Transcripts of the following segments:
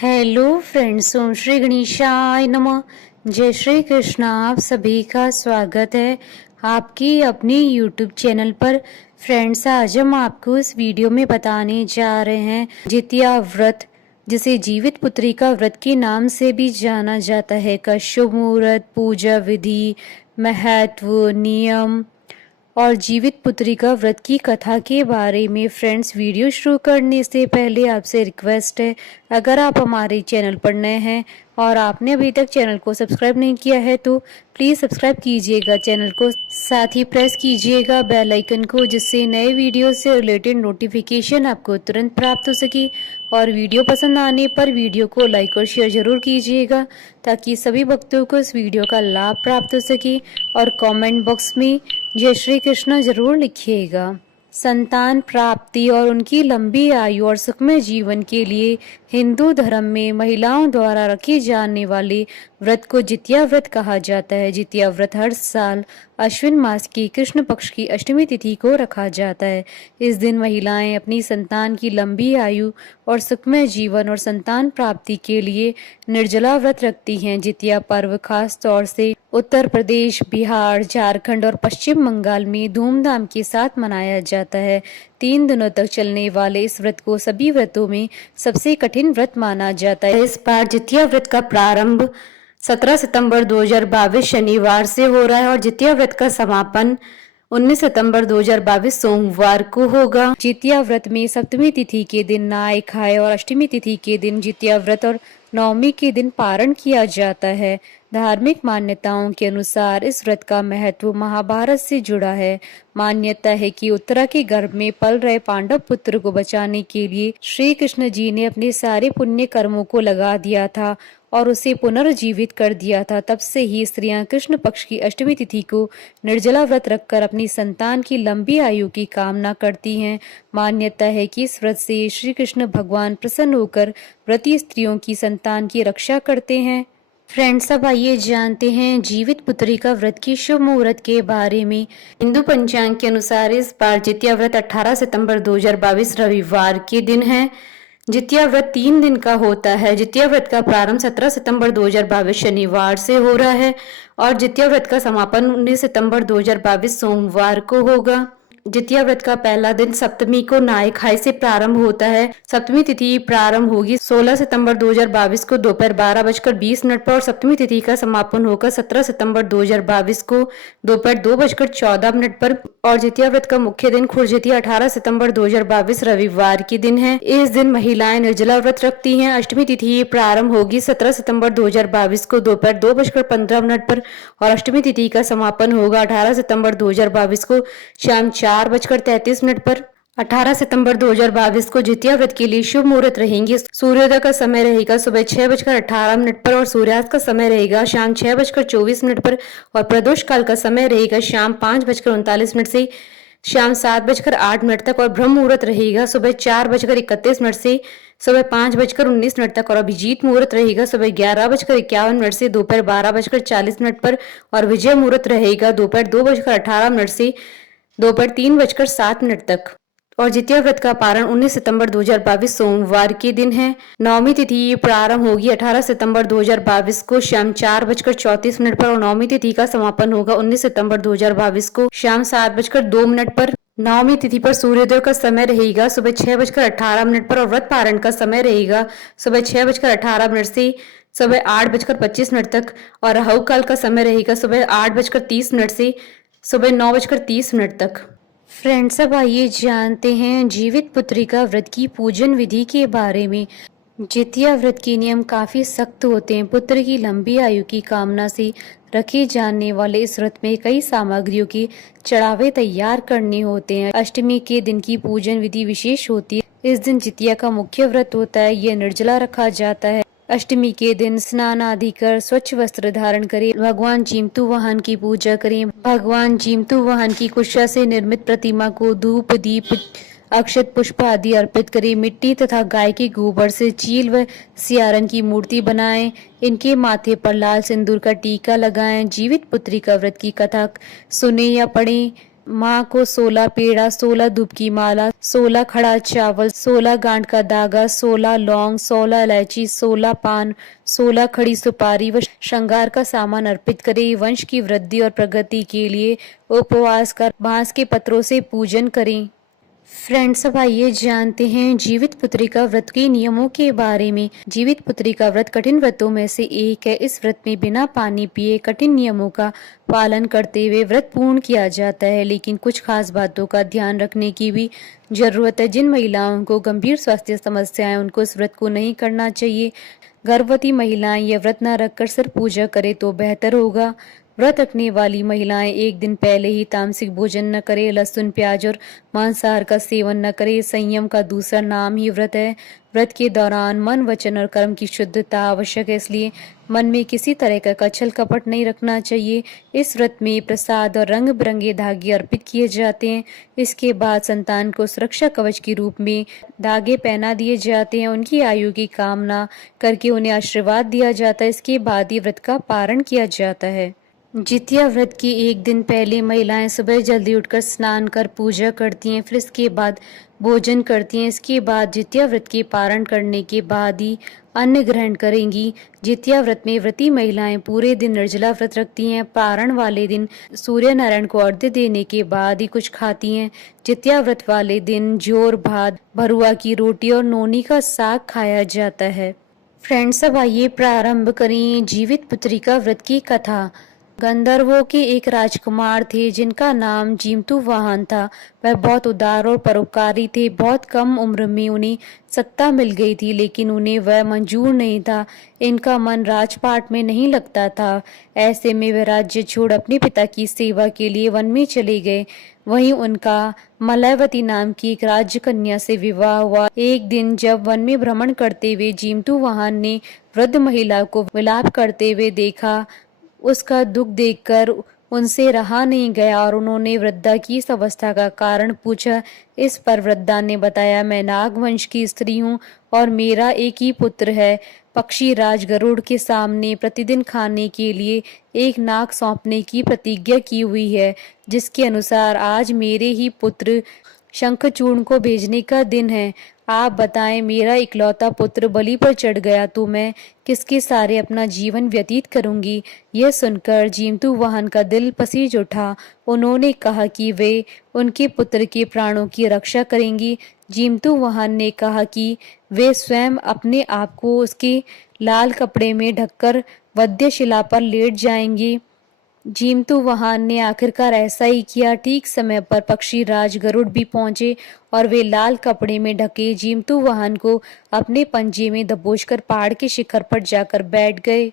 Hello friends, ओम श्री गणेशाय नमः। जय श्री कृष्ण। आप सभी का स्वागत है आपकी अपनी यूट्यूब चैनल पर। फ्रेंड्स, आज हम आपको इस वीडियो में बताने जा रहे हैं जितिया व्रत, जिसे जीवित पुत्री का व्रत के नाम से भी जाना जाता है, का शुभ मुहूर्त, पूजा विधि, महत्व, नियम और जीवित पुत्री का व्रत की कथा के बारे में। फ्रेंड्स, वीडियो शुरू करने से पहले आपसे रिक्वेस्ट है, अगर आप हमारे चैनल पर नए हैं और आपने अभी तक चैनल को सब्सक्राइब नहीं किया है तो प्लीज़ सब्सक्राइब कीजिएगा चैनल को, साथ ही प्रेस कीजिएगा बेल आइकन को, जिससे नए वीडियो से रिलेटेड नोटिफिकेशन आपको तुरंत प्राप्त हो सके। और वीडियो पसंद आने पर वीडियो को लाइक और शेयर जरूर कीजिएगा, ताकि सभी भक्तों को इस वीडियो का लाभ प्राप्त हो सके। और कमेंट बॉक्स में जय श्री कृष्ण जरूर लिखिएगा। संतान प्राप्ति और उनकी लंबी आयु और सुखमय जीवन के लिए हिंदू धर्म में महिलाओं द्वारा रखे जाने वाले व्रत को जितिया व्रत कहा जाता है। जितिया व्रत हर साल अश्विन मास की कृष्ण पक्ष की अष्टमी तिथि को रखा जाता है। इस दिन महिलाएं अपनी संतान की लंबी आयु और सुखमय जीवन और संतान प्राप्ति के लिए निर्जला व्रत रखती हैं। जितिया पर्व खास तौर से उत्तर प्रदेश, बिहार, झारखंड और पश्चिम बंगाल में धूमधाम के साथ मनाया जाता है। 3 दिनों तक चलने वाले इस व्रत को सभी व्रतों में सबसे कठिन व्रत माना जाता है। इस बार जितिया व्रत का प्रारंभ 17 सितंबर 2022 शनिवार से हो रहा है और जितिया व्रत का समापन 19 सितंबर 2022 सोमवार को होगा। जितिया व्रत में सप्तमी तिथि के दिन नहाय खाए और अष्टमी तिथि के दिन जितिया व्रत और नवमी के दिन पारण किया जाता है। धार्मिक मान्यताओं के अनुसार इस व्रत का महत्व महाभारत से जुड़ा है। मान्यता है कि उत्तरा के गर्भ में पल रहे पांडव पुत्र को बचाने के लिए श्री कृष्ण जी ने अपने सारे पुण्य कर्मों को लगा दिया था और उसे पुनर्जीवित कर दिया था। तब से ही स्त्रियां कृष्ण पक्ष की अष्टमी तिथि को निर्जला व्रत रखकर अपनी संतान की लंबी आयु की कामना करती हैं। मान्यता है कि इस व्रत से श्री कृष्ण भगवान प्रसन्न होकर व्रती स्त्रियों की संतान की रक्षा करते हैं। फ्रेंड्स, अब आइए जानते हैं जीवित पुत्री का व्रत की शुभ मुहूर्त के बारे में। हिंदू पंचांग के अनुसार इस बार जितिया व्रत 18 सितंबर 2022 रविवार के दिन है। जितिया व्रत 3 दिन का होता है। जितिया व्रत का प्रारंभ 17 सितंबर 2022 शनिवार से हो रहा है और जितिया व्रत का समापन 19 सितंबर 2022 सोमवार को होगा। जितिया व्रत का पहला दिन सप्तमी को नहाय खाए से प्रारंभ होता है। सप्तमी तिथि प्रारंभ होगी 16 सितंबर 2022 को दोपहर 12:20 पर और सप्तमी तिथि का समापन होगा 17 सितंबर 2022 को दोपहर 2:14 पर। और जितिया व्रत का मुख्य दिन खुरजितिया 18 सितंबर 2022 रविवार के दिन है। इस दिन महिलाएं निर्जला व्रत रखती हैं। अष्टमी तिथि प्रारंभ होगी 17 सितंबर 2022 को दोपहर 2:15 पर और अष्टमी तिथि का समापन होगा 18 सितंबर 2022 को शाम 4:33 पर। 18 सितंबर 2022 को जितिया व्रत के लिए शुभ मुहूर्त रहेंगे। सूर्योदय का समय रहेगा सुबह 6:18 पर और सूर्यास्त का समय रहेगा शाम 6:24 पर और प्रदोष काल का समय रहेगा शाम 5:39 से शाम 7:08 तक और ब्रह्म मुहूर्त रहेगा सुबह 4:31 से सुबह 5:19 तक और अभिजीत मुहूर्त रहेगा सुबह 11:51 से दोपहर 12:40 पर और विजय मुहूर्त रहेगा दोपहर 2:18 से दोपहर 3:07 तक। और जितिया व्रत का पारण 19 सितंबर 2022 सोमवार के दिन है। नवमी तिथि प्रारंभ होगी 18 सितंबर 2022 को शाम 4:34 पर और नवमी तिथि का समापन होगा 19 सितंबर 2022 को शाम 7:02 पर। नवमी तिथि पर सूर्योदय का समय रहेगा सुबह 6:18 पर और व्रत पारण का समय रहेगा सुबह 6:18 से सुबह 8:25 तक और राहु काल का समय रहेगा सुबह 8:30 से सुबह 9:30 तक। फ्रेंड्स, अब आइए जानते हैं जीवित पुत्री का व्रत की पूजन विधि के बारे में। जितिया व्रत के नियम काफी सख्त होते हैं। पुत्र की लंबी आयु की कामना से रखे जाने वाले इस व्रत में कई सामग्रियों के चढ़ावे तैयार करने होते हैं। अष्टमी के दिन की पूजन विधि विशेष होती है। इस दिन जितिया का मुख्य व्रत होता है। यह निर्जला रखा जाता है। अष्टमी के दिन स्नान आदि कर स्वच्छ वस्त्र धारण करें। भगवान जीमतु वाहन की पूजा करें। भगवान जीमतु वाहन की कुशा से निर्मित प्रतिमा को धूप, दीप, अक्षत, पुष्प आदि अर्पित करें। मिट्टी तथा गाय के गोबर से चील व सियारन की मूर्ति बनाएं। इनके माथे पर लाल सिंदूर का टीका लगाएं। जीवित पुत्री का व्रत की कथा सुने या पढ़ें। माँ को 16 पेड़ा, 16 धूप की माला, 16 खड़ा चावल, 16 गांठ का धागा, 16 लौंग, 16 इलायची, 16 पान, 16 खड़ी सुपारी व श्रृंगार का सामान अर्पित करें। वंश की वृद्धि और प्रगति के लिए उपवास कर बांस के पत्रों से पूजन करें। फ्रेंड्स, अब आइए जानते हैं जीवित पुत्रिका व्रत के नियमों के बारे में। जीवित पुत्रिका व्रत कठिन व्रतों में से एक है। इस व्रत में बिना पानी पिए कठिन नियमों का पालन करते हुए व्रत पूर्ण किया जाता है, लेकिन कुछ खास बातों का ध्यान रखने की भी जरूरत है। जिन महिलाओं को गंभीर स्वास्थ्य समस्याएं, उनको इस व्रत को नहीं करना चाहिए। गर्भवती महिलाएं यह व्रत न रखकर सिर्फ पूजा करें तो बेहतर होगा। व्रत रखने वाली महिलाएं एक दिन पहले ही तामसिक भोजन न करें, लहसुन, प्याज और मांसाहार का सेवन न करें। संयम का दूसरा नाम ही व्रत है। व्रत के दौरान मन, वचन और कर्म की शुद्धता आवश्यक है, इसलिए मन में किसी तरह का छल कपट नहीं रखना चाहिए। इस व्रत में प्रसाद और रंग बिरंगे धागे अर्पित किए जाते हैं। इसके बाद संतान को सुरक्षा कवच के रूप में धागे पहना दिए जाते हैं। उनकी आयु की कामना करके उन्हें आशीर्वाद दिया जाता है। इसके बाद ही व्रत का पारण किया जाता है। जितिया व्रत के एक दिन पहले महिलाएं सुबह जल्दी उठकर स्नान कर पूजा करती हैं, फिर इसके बाद भोजन करती हैं। इसके बाद जितिया व्रत के पारण करने के बाद ही अन्न ग्रहण करेंगी। जितिया व्रत में व्रती महिलाएं पूरे दिन निर्जला व्रत रखती हैं। पारण वाले दिन सूर्य नारायण को अर्घ्य देने के बाद ही कुछ खाती हैं। जितिया व्रत वाले दिन जोर भात, भरुआ की रोटी और नोनी का साग खाया जाता है। फ्रेंड्स, अब आइए प्रारंभ करें जीवित पुत्रिका व्रत की कथा। गंधर्वों के एक राजकुमार थे जिनका नाम जिमतुवाहन था। वह बहुत उदार और परोपकारी थे। बहुत कम उम्र में उन्हें सत्ता मिल गई थी, लेकिन उन्हें वह मंजूर नहीं था। इनका मन राजपाट में नहीं लगता था। ऐसे में वे राज्य छोड़ अपने पिता की सेवा के लिए वन में चले गए। वहीं उनका मलयवती नाम की एक राज्य कन्या से विवाह हुआ। एक दिन जब वन में भ्रमण करते हुए जिमतुवाहन ने वृद्ध महिला को विलाप करते हुए देखा, उसका दुख देखकर उनसे रहा नहीं गया और उन्होंने वृद्धा की इस अवस्था का कारण पूछा। इस पर वृद्धा ने बताया, मैं नागवंश की स्त्री हूँ और मेरा एक ही पुत्र है। पक्षी राज गरुड़ के सामने प्रतिदिन खाने के लिए एक नाग सौंपने की प्रतिज्ञा की हुई है, जिसके अनुसार आज मेरे ही पुत्र शंखचूर्ण को भेजने का दिन है। आप बताएं, मेरा इकलौता पुत्र बलि पर चढ़ गया तो मैं किसके सहारे अपना जीवन व्यतीत करूंगी। यह सुनकर जिमतुवाहन का दिल पसीज उठा। उन्होंने कहा कि वे उनके पुत्र के प्राणों की रक्षा करेंगी। जिमतुवाहन ने कहा कि वे स्वयं अपने आप को उसके लाल कपड़े में ढककर वध्यशिला पर लेट जाएंगे। जिमतुवाहन ने आखिरकार ऐसा ही किया। ठीक समय पर पक्षी राज गरुड़ भी पहुंचे और वे लाल कपड़े में ढके जिमतुवाहन को अपने पंजे में दबोचकर पहाड़ के शिखर पर जाकर बैठ गए।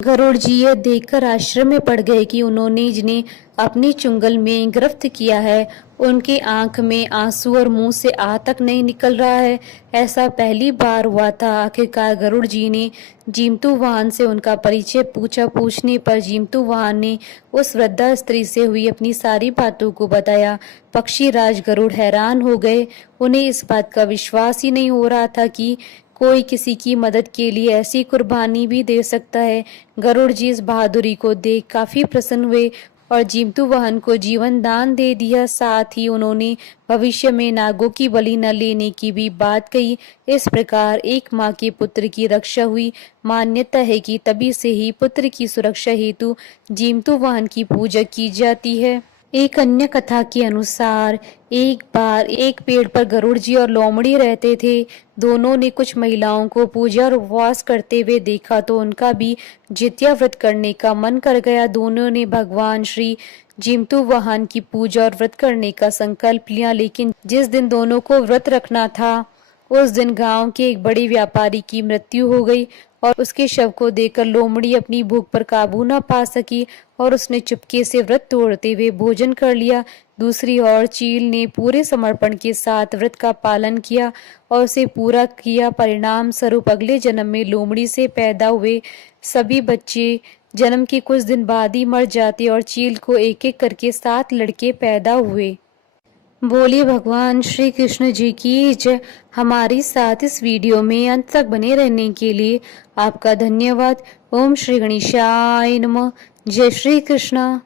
गरुड़ जी यह देखकर आश्चर्य में पड़ गए कि उन्होंने जिन्हें अपनी चुंगल में गिरफ्त किया है, उनके आंख में आंसू और मुंह से आ तक नहीं निकल रहा है। ऐसा पहली बार हुआ था। आखिरकार गरुड़ जी ने जिमतुवाहन से उनका परिचय पूछा। पूछने पर जिमतुवाहन ने उस वृद्धा स्त्री से हुई अपनी सारी बातों को बताया। पक्षी राज गरुड़ हैरान हो गए। उन्हें इस बात का विश्वास ही नहीं हो रहा था कि कोई किसी की मदद के लिए ऐसी कुर्बानी भी दे सकता है। गरुड़ जी इस बहादुरी को देख काफी प्रसन्न हुए और जिमतुवाहन को जीवन दान दे दिया। साथ ही उन्होंने भविष्य में नागों की बलि न लेने की भी बात कही। इस प्रकार एक माँ के पुत्र की रक्षा हुई। मान्यता है कि तभी से ही पुत्र की सुरक्षा हेतु जिमतुवाहन की पूजा की जाती है। एक अन्य कथा के अनुसार एक बार एक पेड़ पर गरुड़ जी और लोमड़ी रहते थे। दोनों ने कुछ महिलाओं को पूजा और उपवास करते हुए देखा तो उनका भी जितिया व्रत करने का मन कर गया। दोनों ने भगवान श्री जिमतुवाहन की पूजा और व्रत करने का संकल्प लिया, लेकिन जिस दिन दोनों को व्रत रखना था उस दिन गांव के एक बड़े व्यापारी की मृत्यु हो गई और उसके शव को देखकर लोमड़ी अपनी भूख पर काबू न पा सकी और उसने चुपके से व्रत तोड़ते हुए भोजन कर लिया। दूसरी ओर चील ने पूरे समर्पण के साथ व्रत का पालन किया और उसे पूरा किया। परिणाम स्वरूप अगले जन्म में लोमड़ी से पैदा हुए सभी बच्चे जन्म के कुछ दिन बाद ही मर जाते और चील को एक एक करके 7 लड़के पैदा हुए। बोलिए भगवान श्री कृष्ण जी की जय। हमारे साथ इस वीडियो में अंत तक बने रहने के लिए आपका धन्यवाद। ओम श्री गणेशाय नमः। जय श्री कृष्ण।